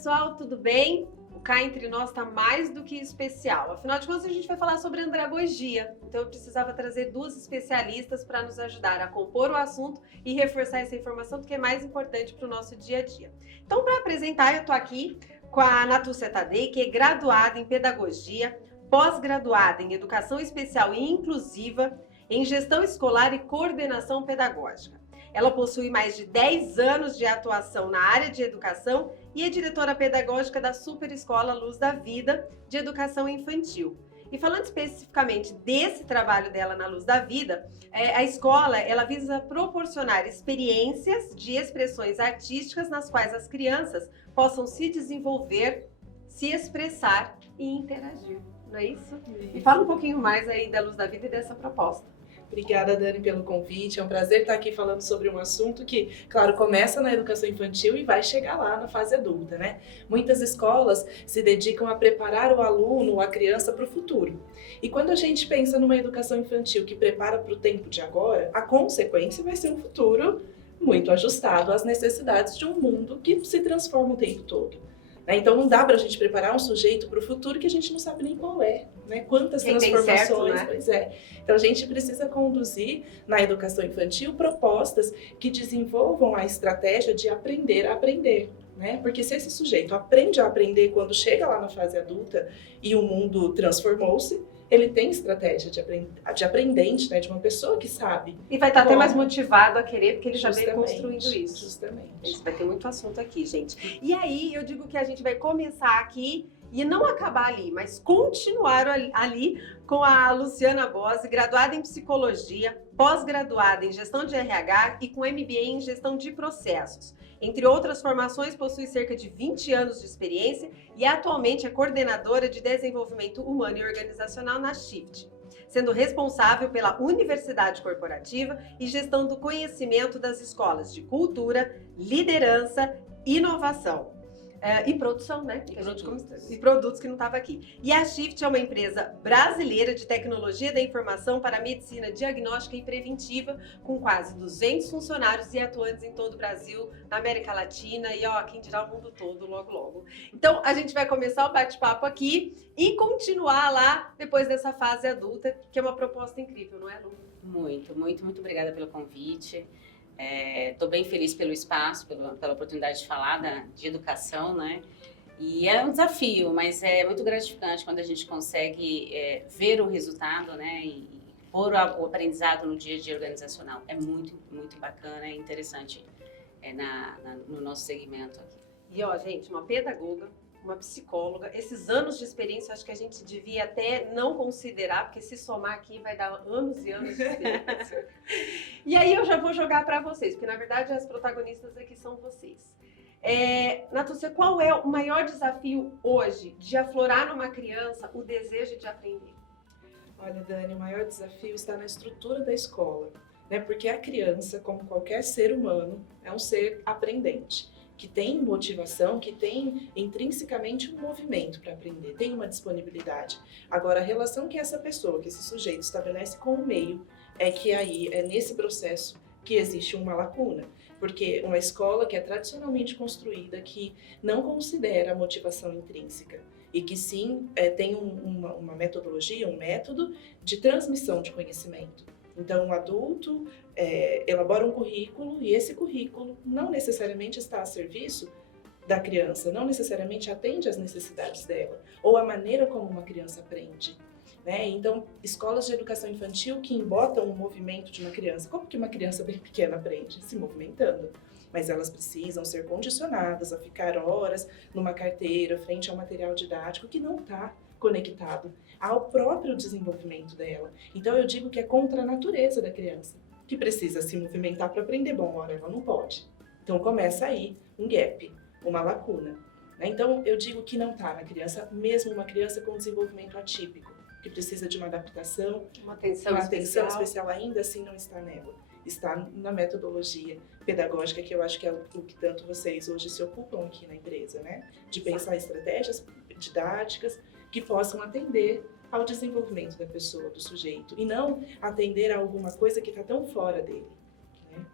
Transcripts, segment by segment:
pessoal, tudo bem? O Cá Entre Nós está mais do que especial. Afinal de contas, a gente vai falar sobre andragogia. Então, eu precisava trazer duas especialistas para nos ajudar a compor o assunto e reforçar essa informação, porque é mais importante para o nosso dia a dia. Então, para apresentar, eu estou aqui com a Natúcia Tadei, que é graduada em Pedagogia, pós-graduada em Educação Especial e Inclusiva, em Gestão Escolar e Coordenação Pedagógica. Ela possui mais de 10 anos de atuação na área de educação e é diretora pedagógica da Super Escola Luz da Vida de Educação Infantil. E falando especificamente desse trabalho dela na Luz da Vida, a escola ela visa proporcionar experiências de expressões artísticas nas quais as crianças possam se desenvolver, se expressar e interagir. Não é isso? E fala um pouquinho mais aí da Luz da Vida e dessa proposta. Obrigada, Dani, pelo convite. É um prazer estar aqui falando sobre um assunto que, claro, começa na educação infantil e vai chegar lá na fase adulta, né? Muitas escolas se dedicam a preparar o aluno, a criança, para o futuro. E quando a gente pensa numa educação infantil que prepara para o tempo de agora, a consequência vai ser um futuro muito ajustado às necessidades de um mundo que se transforma o tempo todo. Então não dá para a gente preparar um sujeito para o futuro que a gente não sabe nem qual é, né? Quantas transformações, certo, né? Pois é. Então a gente precisa conduzir na educação infantil propostas que desenvolvam a estratégia de aprender a aprender, né? Porque se esse sujeito aprende a aprender quando chega lá na fase adulta e o mundo transformou-se, ele tem estratégia de aprendente, né? De uma pessoa que sabe. E vai estar até mais motivado a querer, porque ele já vem construindo isso. Justamente. Isso vai ter muito assunto aqui, gente. E aí, eu digo que a gente vai começar aqui e não acabar ali, mas continuar ali com a Luciana Bose, graduada em Psicologia, pós-graduada em Gestão de RH e com MBA em Gestão de Processos. Entre outras formações, possui cerca de 20 anos de experiência e atualmente é coordenadora de Desenvolvimento Humano e Organizacional na Shift, sendo responsável pela Universidade Corporativa e Gestão do Conhecimento das Escolas de Cultura, Liderança, Inovação. E produção, né? E produtos que não estava aqui. E a Shift é uma empresa brasileira de tecnologia da informação para medicina diagnóstica e preventiva, com quase 200 funcionários e atuantes em todo o Brasil, na América Latina e, quem dirá, o mundo todo, logo, logo. Então, a gente vai começar o bate-papo aqui e continuar lá depois dessa fase adulta, que é uma proposta incrível, não é, Lu? Muito obrigada pelo convite. Estou bem feliz pelo espaço, pela oportunidade de falar de educação, né? E é um desafio, mas é muito gratificante quando a gente consegue ver o resultado, né? E pôr o aprendizado no dia a dia organizacional. É muito bacana e interessante no nosso segmento aqui. E gente, uma pedagoga, uma psicóloga, esses anos de experiência, acho que a gente devia até não considerar, porque se somar aqui vai dar anos e anos de experiência. E aí eu já vou jogar para vocês, porque na verdade as protagonistas aqui são vocês. Natúcia, qual é o maior desafio hoje de aflorar numa criança o desejo de aprender? Olha, Dani, o maior desafio está na estrutura da escola, né? Porque a criança, como qualquer ser humano, é um ser aprendente, que tem motivação, que tem intrinsecamente um movimento para aprender, tem uma disponibilidade. Agora, a relação que essa pessoa, que esse sujeito estabelece com o meio, é que aí, é nesse processo que existe uma lacuna. Porque uma escola que é tradicionalmente construída, que não considera a motivação intrínseca, e que sim tem uma metodologia, um método de transmissão de conhecimento. Então, um adulto elabora um currículo e esse currículo não necessariamente está a serviço da criança, não necessariamente atende às necessidades dela, ou a maneira como uma criança aprende, né? Então, escolas de educação infantil que embotam o movimento de uma criança. Como que uma criança bem pequena aprende? Se movimentando. Mas elas precisam ser condicionadas a ficar horas numa carteira, frente ao material didático que não está conectado ao próprio desenvolvimento dela. Então eu digo que é contra a natureza da criança, que precisa se movimentar para aprender. Bom, ora, ela não pode. Então começa aí um gap, uma lacuna. Então eu digo que não está na criança, mesmo uma criança com desenvolvimento atípico, que precisa de uma adaptação, uma atenção especial, ainda assim não está nela. Está na metodologia pedagógica, que eu acho que é o que tanto vocês hoje se ocupam aqui na empresa, né? De pensar estratégias didáticas que possam atender ao desenvolvimento da pessoa, do sujeito, e não atender a alguma coisa que está tão fora dele, né?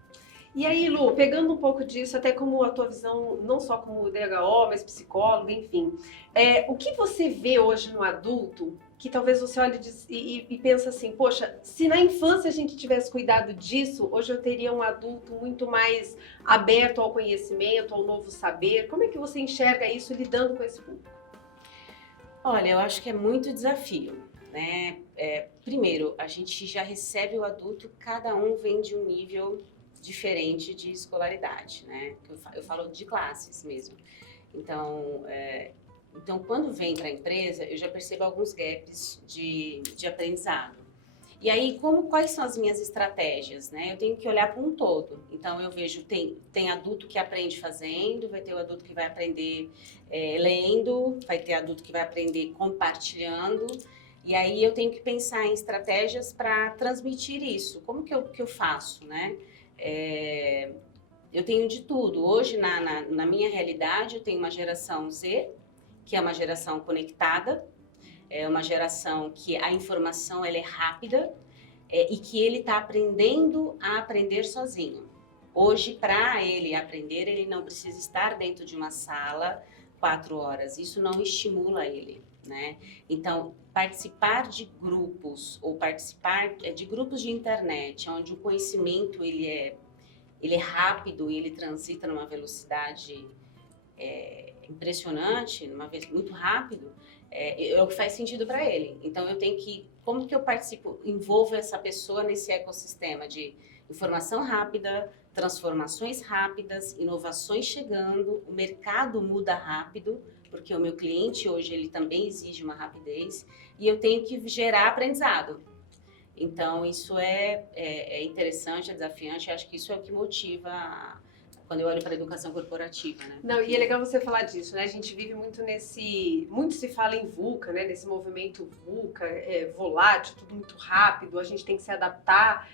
E aí, Lu, pegando um pouco disso, até como a tua visão, não só como DHO, mas psicóloga, enfim, o que você vê hoje no adulto que talvez você olhe e pensa assim, poxa, se na infância a gente tivesse cuidado disso, hoje eu teria um adulto muito mais aberto ao conhecimento, ao novo saber. Como é que você enxerga isso lidando com esse público? Olha, eu acho que é muito desafio, né? Primeiro, a gente já recebe o adulto, cada um vem de um nível diferente de escolaridade, né? Eu falo de classes mesmo. Então, quando vem para a empresa, eu já percebo alguns gaps de aprendizado. E aí, quais são as minhas estratégias, né? Eu tenho que olhar para um todo. Então, eu vejo, tem adulto que aprende fazendo, vai ter o adulto que vai aprender lendo, vai ter adulto que vai aprender compartilhando. E aí, eu tenho que pensar em estratégias para transmitir isso. Como que eu faço, né? Eu tenho de tudo. Hoje, na minha realidade, eu tenho uma geração Z, que é uma geração conectada, é uma geração que a informação ela é rápida e que ele está aprendendo a aprender sozinho. Hoje, para ele aprender, ele não precisa estar dentro de uma sala 4 horas. Isso não estimula ele, né? Então, participar de grupos ou participar de grupos de internet, onde o conhecimento ele é rápido e ele transita numa velocidade impressionante, muito rápido, é o que faz sentido para ele. Então, eu tenho que, como que eu participo, envolvo essa pessoa nesse ecossistema de informação rápida, transformações rápidas, inovações chegando, o mercado muda rápido, porque o meu cliente hoje, ele também exige uma rapidez, e eu tenho que gerar aprendizado. Então, isso é interessante, é desafiante, acho que isso é o que motiva quando eu olho para a educação corporativa, né? Não, e é legal você falar disso, né? A gente vive muito muito se fala em VUCA, né? Nesse movimento VUCA, volátil, tudo muito rápido, a gente tem que se adaptar.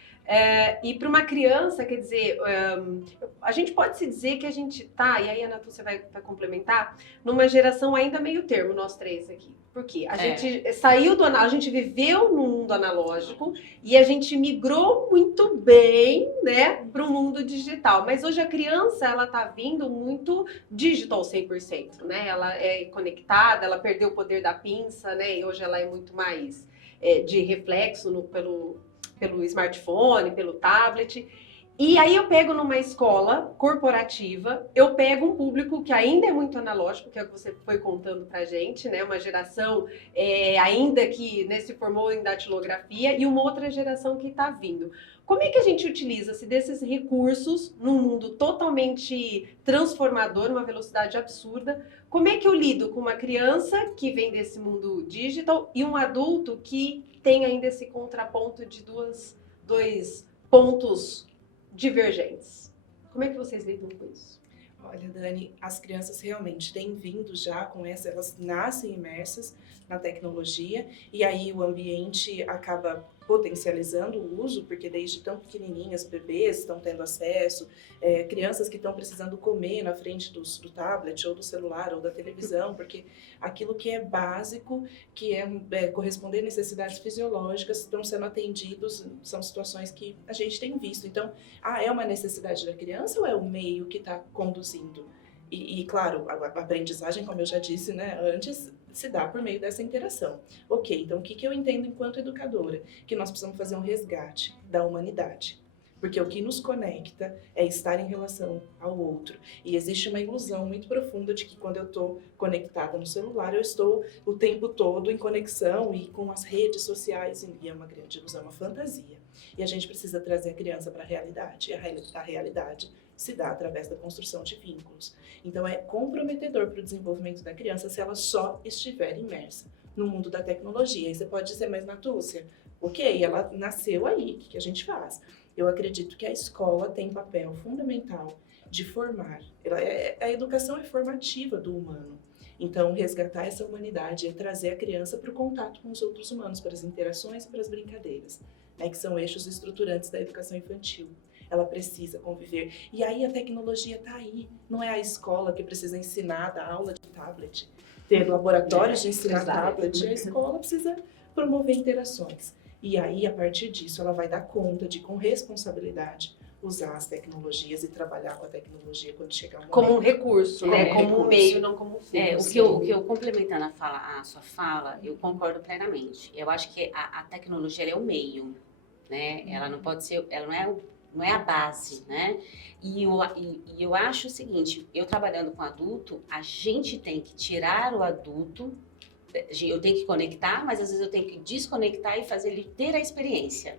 E para uma criança, quer dizer, a gente pode se dizer que a gente tá, e aí a Natu, você vai complementar, numa geração ainda meio termo, nós três aqui. Por quê? A gente saiu a gente viveu no mundo analógico e a gente migrou muito bem, né, para o mundo digital. Mas hoje a criança, ela tá vindo muito digital 100%, né? Ela é conectada, ela perdeu o poder da pinça, né? E hoje ela é muito mais de reflexo pelo smartphone, pelo tablet. E aí eu pego numa escola corporativa, eu pego um público que ainda é muito analógico, que é o que você foi contando pra gente, né? Uma geração ainda que se formou em datilografia e uma outra geração que está vindo. Como é que a gente utiliza-se desses recursos num mundo totalmente transformador, uma velocidade absurda? Como é que eu lido com uma criança que vem desse mundo digital e um adulto que tem ainda esse contraponto de dois pontos divergentes? Como é que vocês lidam com isso? Olha, Dani, as crianças realmente têm vindo já com elas nascem imersas na tecnologia e aí o ambiente acaba potencializando o uso, porque desde tão pequenininhas, bebês estão tendo acesso, crianças que estão precisando comer na frente do tablet ou do celular ou da televisão, porque aquilo que é básico, que corresponder a necessidades fisiológicas, estão sendo atendidos, são situações que a gente tem visto. Então, é uma necessidade da criança ou é o meio que está conduzindo? E claro, a aprendizagem, como eu já disse, né, antes, se dá por meio dessa interação. Ok, então o que eu entendo enquanto educadora? Que nós precisamos fazer um resgate da humanidade. Porque o que nos conecta é estar em relação ao outro. E existe uma ilusão muito profunda de que quando eu estou conectada no celular, eu estou o tempo todo em conexão e com as redes sociais. E é uma grande ilusão, uma fantasia. E a gente precisa trazer a criança para a realidade. E a realidade se dá através da construção de vínculos. Então é comprometedor para o desenvolvimento da criança se ela só estiver imersa no mundo da tecnologia. E você pode dizer, mas Natúcia, ok, ela nasceu aí, o que a gente faz? Eu acredito que a escola tem papel fundamental de formar. A educação é formativa do humano. Então, resgatar essa humanidade é trazer a criança para o contato com os outros humanos, para as interações e para as brincadeiras, né, que são eixos estruturantes da educação infantil. Ela precisa conviver. E aí a tecnologia está aí. Não é a escola que precisa ensinar, dar aula de tablet, ter laboratórios de ensinar tablet. A escola precisa promover interações. E aí, a partir disso, ela vai dar conta de, com responsabilidade, usar as tecnologias e trabalhar com a tecnologia quando chegar um momento. Como um recurso, né? Como recurso. um meio, não como um fim. O que eu complementando a sua fala, eu concordo plenamente. Eu acho que a tecnologia ela é o meio, né? Ela não pode ser, ela não é a base, né? E eu acho o seguinte, eu trabalhando com adulto, a gente tem que tirar o adulto, eu tenho que conectar, mas às vezes eu tenho que desconectar e fazer ele ter a experiência.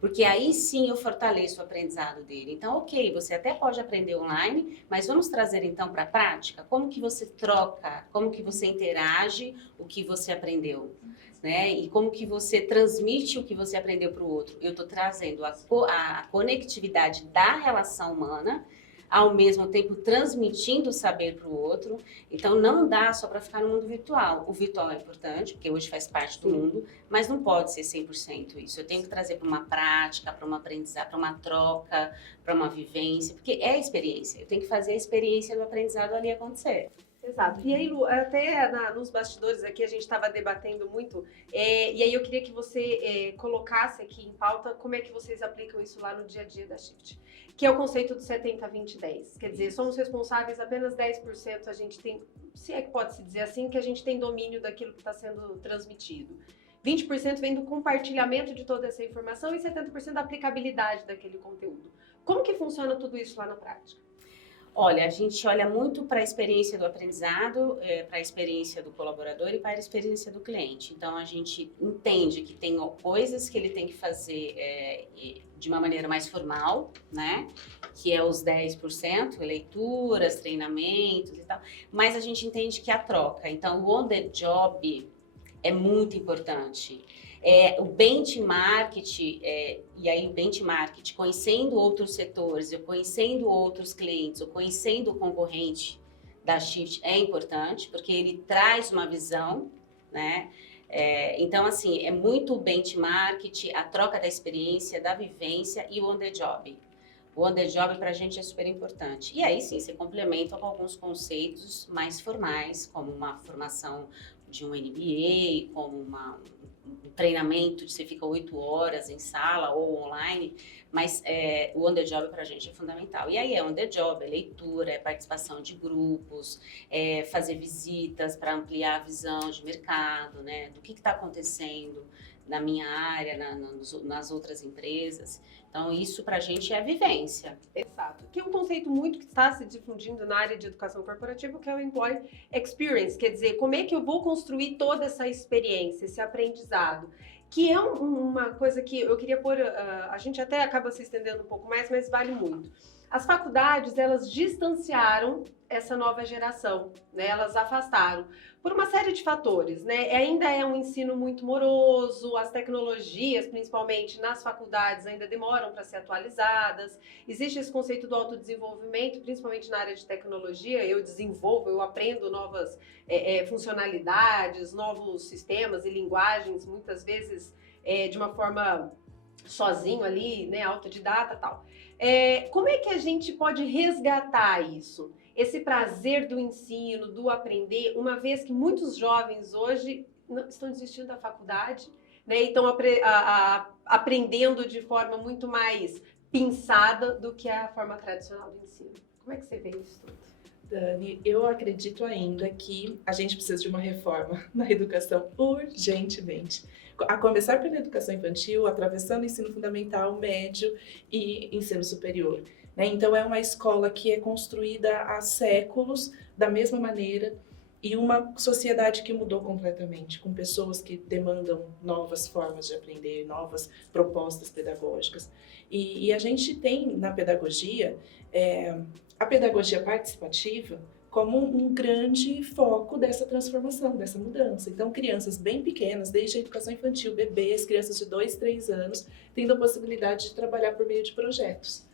Porque aí sim eu fortaleço o aprendizado dele. Então, ok, você até pode aprender online, mas vamos trazer então para a prática? Como que você troca, como que você interage o que você aprendeu? Né? E como que você transmite o que você aprendeu para o outro? Eu estou trazendo a conectividade da relação humana, ao mesmo tempo transmitindo o saber para o outro. Então, não dá só para ficar no mundo virtual. O virtual é importante, porque hoje faz parte do mundo, mas não pode ser 100% isso. Eu tenho que trazer para uma prática, para uma aprendizagem, para uma troca, para uma vivência, porque é experiência. Eu tenho que fazer a experiência do aprendizado ali acontecer. Exato. E aí, Lu, até nos bastidores aqui a gente estava debatendo muito, e aí eu queria que você colocasse aqui em pauta como é que vocês aplicam isso lá no dia a dia da Shift, que é o conceito do 70-20-10. Quer dizer, somos responsáveis apenas 10%, a gente tem, se é que pode-se dizer assim, que a gente tem domínio daquilo que está sendo transmitido. 20% vem do compartilhamento de toda essa informação e 70% da aplicabilidade daquele conteúdo. Como que funciona tudo isso lá na prática? Olha, a gente olha muito para a experiência do aprendizado, para a experiência do colaborador e para a experiência do cliente. Então, a gente entende que tem coisas que ele tem que fazer de uma maneira mais formal, né? Que é os 10%, leituras, treinamentos e tal. Mas a gente entende que a troca. Então, o on the job é muito importante. O benchmark, e aí o benchmark, conhecendo outros setores, eu conhecendo outros clientes, eu conhecendo o concorrente da Shift é importante, porque ele traz uma visão, né? Então, assim, é muito o benchmark, a troca da experiência, da vivência e o on the job. O on the job para a gente é super importante. E aí sim, você complementa com alguns conceitos mais formais, como uma formação de um MBA, como um treinamento de você fica 8 horas em sala ou online, mas o on the job para a gente é fundamental. E aí é on the job, é leitura, é participação de grupos, é fazer visitas para ampliar a visão de mercado, né, do que está acontecendo na minha área, nas outras empresas. Então, isso para a gente é vivência. Exato. Que é um conceito muito que está se difundindo na área de educação corporativa, que é o Employee Experience. Quer dizer, como é que eu vou construir toda essa experiência, esse aprendizado? Que é uma coisa que eu queria pôr, a gente até acaba se estendendo um pouco mais, mas vale muito. As faculdades, elas distanciaram essa nova geração, né? Elas afastaram por uma série de fatores, né? Ainda é um ensino muito moroso, as tecnologias, principalmente nas faculdades, ainda demoram para ser atualizadas. Existe esse conceito do autodesenvolvimento, principalmente na área de tecnologia. Eu desenvolvo, eu aprendo novas funcionalidades, novos sistemas e linguagens, muitas vezes de uma forma sozinho ali, né? Autodidata e tal. Como é que a gente pode resgatar isso? Esse prazer do ensino, do aprender, uma vez que muitos jovens hoje estão desistindo da faculdade, né, e estão aprendendo de forma muito mais pensada do que a forma tradicional do ensino. Como é que você vê isso tudo? Dani, eu acredito ainda que a gente precisa de uma reforma na educação urgentemente. A começar pela educação infantil, atravessando o ensino fundamental, médio e ensino superior. Né? Então, é uma escola que é construída há séculos da mesma maneira e uma sociedade que mudou completamente, com pessoas que demandam novas formas de aprender, novas propostas pedagógicas. E a gente tem na pedagogia, a pedagogia participativa como um grande foco dessa transformação, dessa mudança. Então, crianças bem pequenas, desde a educação infantil, bebês, crianças de 2, 3 anos, tendo a possibilidade de trabalhar por meio de projetos.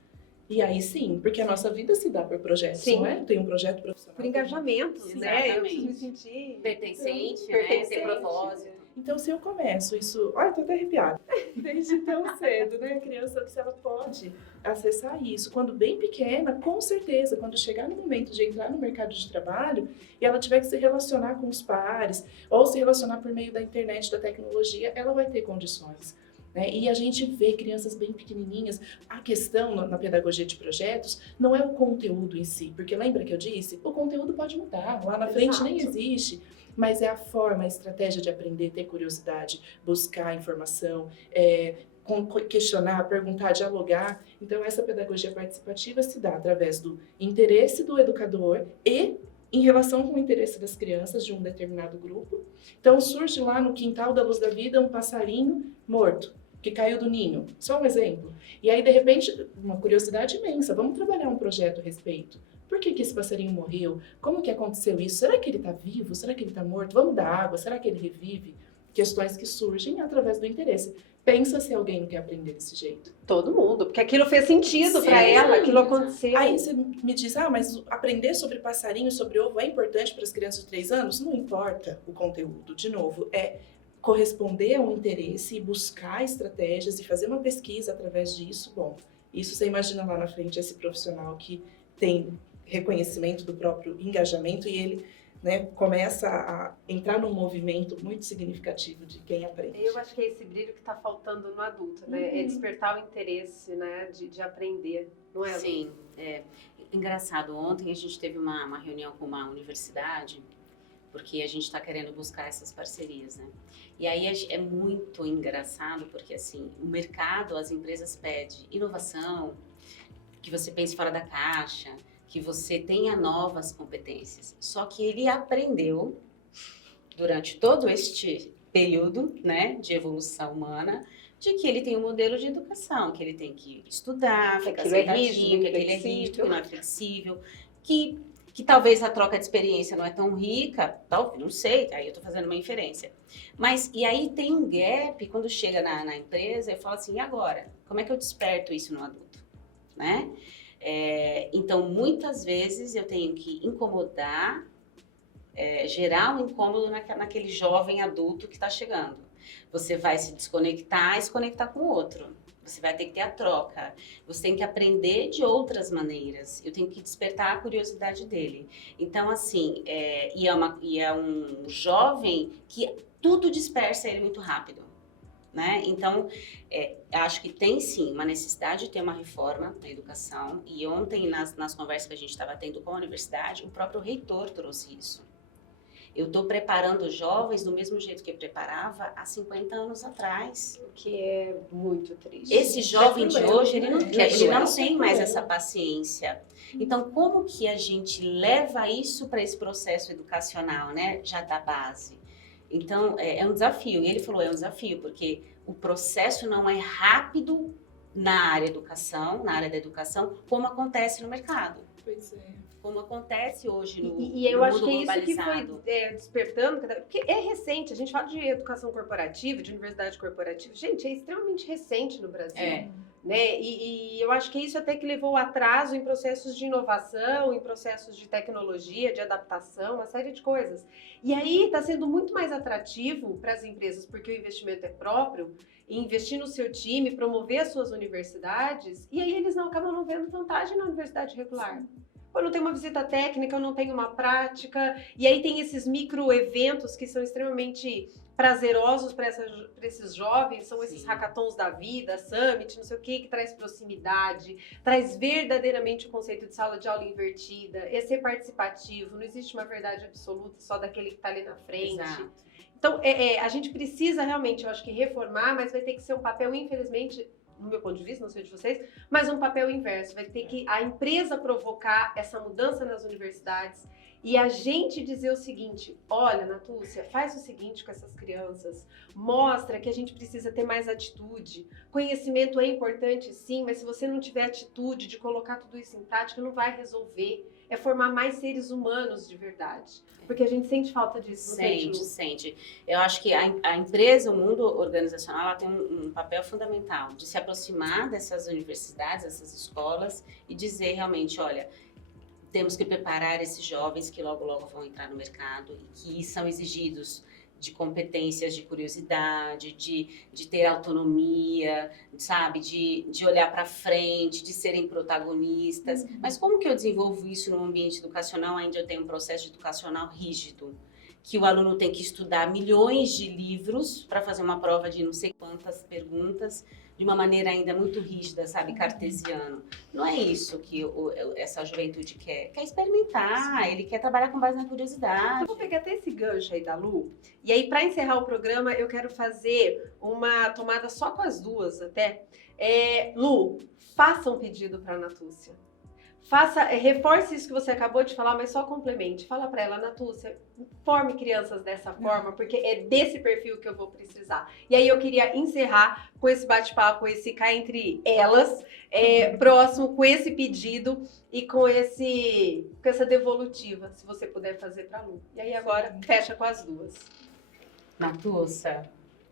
E aí sim, porque a nossa vida se dá por projetos, sim. Não é? Tem um projeto profissional. Por engajamentos, né? Eu preciso me sentir pertencente, né? Ter propósito. Então, se eu começo isso... Olha, tô até arrepiada. Desde tão cedo, né? A criança, se ela pode acessar isso. Quando bem pequena, com certeza, quando chegar no momento de entrar no mercado de trabalho e ela tiver que se relacionar com os pares ou se relacionar por meio da internet, da tecnologia, ela vai ter condições. né? E a gente vê crianças bem pequenininhas. A questão na pedagogia de projetos não é o conteúdo em si, porque lembra que eu disse? O conteúdo pode mudar, lá na frente nem existe. Mas é a forma, a estratégia de aprender, ter curiosidade, buscar informação, questionar, perguntar, dialogar. Então, essa pedagogia participativa se dá através do interesse do educador e em relação com o interesse das crianças de um determinado grupo. Então, surge lá no quintal da Luz da Vida um passarinho morto, que caiu do ninho. Só um exemplo. E aí, de repente, uma curiosidade imensa. Vamos trabalhar um projeto a respeito. Por que esse passarinho morreu? Como que aconteceu isso? Será que ele está vivo? Será que ele está morto? Vamos dar água? Será que ele revive? Questões que surgem através do interesse. Pensa se alguém não quer aprender desse jeito. Todo mundo, porque aquilo fez sentido para ela, aquilo aconteceu. Aí você me diz, mas aprender sobre passarinho, sobre ovo é importante para as crianças de 3 anos? Não importa o conteúdo. De novo, é corresponder a um interesse e buscar estratégias e fazer uma pesquisa através disso. Bom, isso você imagina lá na frente esse profissional que tem reconhecimento do próprio engajamento e ele, né, começa a entrar num movimento muito significativo de quem aprende. Eu acho que é esse brilho que está faltando no adulto, né? É despertar o interesse, né, de aprender, não é? Sim, engraçado. Ontem a gente teve uma reunião com uma universidade, porque a gente está querendo buscar essas parcerias, né? E aí é muito engraçado, porque assim, o mercado, as empresas pedem inovação, que você pense fora da caixa, que você tenha novas competências. Só que ele aprendeu, durante todo este período, né, de evolução humana, de que ele tem um modelo de educação, que ele tem que estudar, ficar sentadinho, que aquele é rígido, que não é flexível, que talvez a troca de experiência não é tão rica, não sei, aí eu estou fazendo uma inferência. Mas, e aí tem um gap, quando chega na empresa, eu falo assim, e agora? Como é que eu desperto isso no adulto? Né? Então, muitas vezes eu tenho que incomodar, gerar um incômodo naquele jovem adulto que está chegando. Você vai se desconectar e se conectar com o outro. Você vai ter que ter a troca. Você tem que aprender de outras maneiras. Eu tenho que despertar a curiosidade dele. Então, assim, é um jovem que tudo dispersa ele muito rápido. Né? Então, acho que tem sim uma necessidade de ter uma reforma na educação. E ontem, nas conversas que a gente estava tendo com a universidade, o próprio reitor trouxe isso. Eu estou preparando jovens do mesmo jeito que eu preparava há 50 anos atrás. O que é muito triste. Esse jovem de hoje, ele não tem mais essa paciência. Então, como que a gente leva isso para esse processo educacional, né? Já da base? Então, é um desafio. E ele falou, é um desafio, porque o processo não é rápido na área da educação, como acontece no mercado. Pois é. Como acontece hoje no E eu acho que é isso que globalizado. foi despertando, porque é recente, a gente fala de educação corporativa, de universidade corporativa, gente, é extremamente recente no Brasil. Né? E eu acho que isso até que levou atraso em processos de inovação, em processos de tecnologia, de adaptação, uma série de coisas. E aí está sendo muito mais atrativo para as empresas, porque o investimento é próprio, investir no seu time, promover as suas universidades, e aí eles acabam não vendo vantagem na universidade regular. Eu não tenho uma visita técnica, eu não tenho uma prática, e aí tem esses micro-eventos que são extremamente prazerosos para esses jovens, são esses hackathons da vida, summit, não sei o que traz proximidade, traz verdadeiramente o conceito de sala de aula invertida, é ser participativo, não existe uma verdade absoluta só daquele que está ali na frente. Exato. Então, a gente precisa realmente, eu acho que reformar, mas vai ter que ser um papel, infelizmente, no meu ponto de vista, não sei de vocês, mas um papel inverso. Vai ter que a empresa provocar essa mudança nas universidades e a gente dizer o seguinte, olha, Natúcia, faz o seguinte com essas crianças, mostra que a gente precisa ter mais atitude. Conhecimento é importante, sim, mas se você não tiver atitude de colocar tudo isso em prática, não vai resolver. É formar mais seres humanos de verdade. Porque a gente sente falta disso, não sente. Eu acho que a empresa, o mundo organizacional, ela tem um papel fundamental de se aproximar dessas universidades, dessas escolas e dizer realmente, olha, temos que preparar esses jovens que logo, logo vão entrar no mercado e que são exigidos de competências, de curiosidade, de ter autonomia, sabe? De olhar para frente, de serem protagonistas. Mas como que eu desenvolvo isso no ambiente educacional, onde eu tenho um processo educacional rígido? que o aluno tem que estudar milhões de livros para fazer uma prova de não sei quantas perguntas, de uma maneira ainda muito rígida, sabe, cartesiano. Não é isso que essa juventude quer. Quer experimentar, ele quer trabalhar com base na curiosidade. Eu vou pegar até esse gancho aí da Lu, e aí para encerrar o programa eu quero fazer uma tomada só com as duas até. Lu, faça um pedido para a Natúcia. Reforce isso que você acabou de falar, mas só complemente. Fala para ela, Natúcia, forme crianças dessa forma, porque é desse perfil que eu vou precisar. E aí eu queria encerrar com esse bate-papo, esse cá entre elas, próximo, com esse pedido e com essa devolutiva, se você puder fazer para a Lu. E aí agora, fecha com as duas. Natúcia,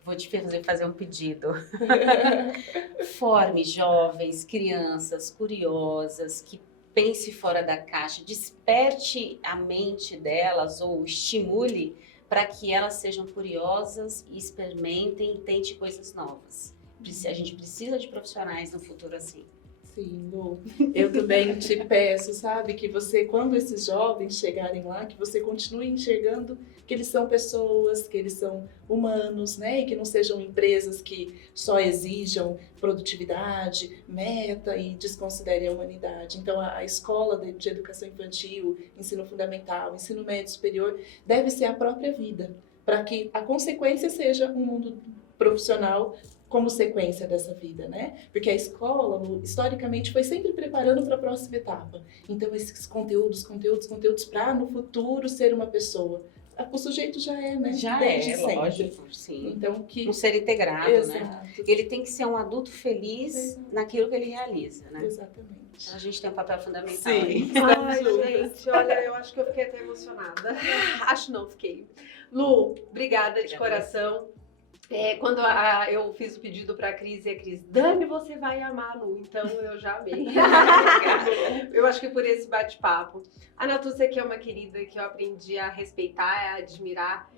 vou te fazer um pedido. Forme jovens, crianças curiosas, que pense fora da caixa, desperte a mente delas ou estimule para que elas sejam curiosas e experimentem e tentem coisas novas. A gente precisa de profissionais no futuro assim. Sim, Lu. Eu também te peço, sabe, que você, quando esses jovens chegarem lá, que você continue enxergando que eles são pessoas, que eles são humanos, né? E que não sejam empresas que só exijam produtividade, meta e desconsiderem a humanidade. Então, a escola de educação infantil, ensino fundamental, ensino médio superior, deve ser a própria vida, para que a consequência seja um mundo profissional como sequência dessa vida, né? Porque a escola, historicamente, foi sempre preparando para a próxima etapa. Então, esses conteúdos para no futuro ser uma pessoa. O sujeito já é, né? Já desde é, sempre. lógico, sim. Então, Um ser integrado, Exato. né? Ele tem que ser um adulto feliz naquilo que ele realiza, né? Exatamente. Então, a gente tem um papel fundamental Sim. aí. Ai, gente, olha, eu acho que eu fiquei até emocionada. Acho não, fiquei. Lu, obrigada de coração. Quando eu fiz o pedido para a Cris, e a Cris, Dani, você vai amar a Lu. Então, eu já amei. Eu acho que por esse bate-papo. A Natúcia, que é uma querida que eu aprendi a respeitar, a admirar.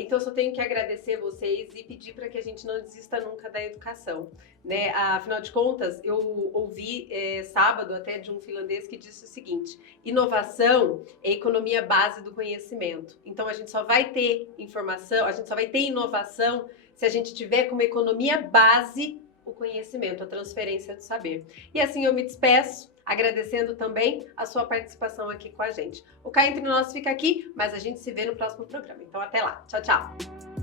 Então, eu só tenho que agradecer vocês e pedir para que a gente não desista nunca da educação, né? Afinal de contas, eu ouvi sábado até de um finlandês que disse o seguinte: inovação é a economia base do conhecimento. Então, a gente só vai ter informação, a gente só vai ter inovação se a gente tiver como economia base o conhecimento, a transferência do saber. E assim eu me despeço, agradecendo também a sua participação aqui com a gente. O Cá Entre Nós fica aqui, mas a gente se vê no próximo programa. Então até lá. Tchau, tchau.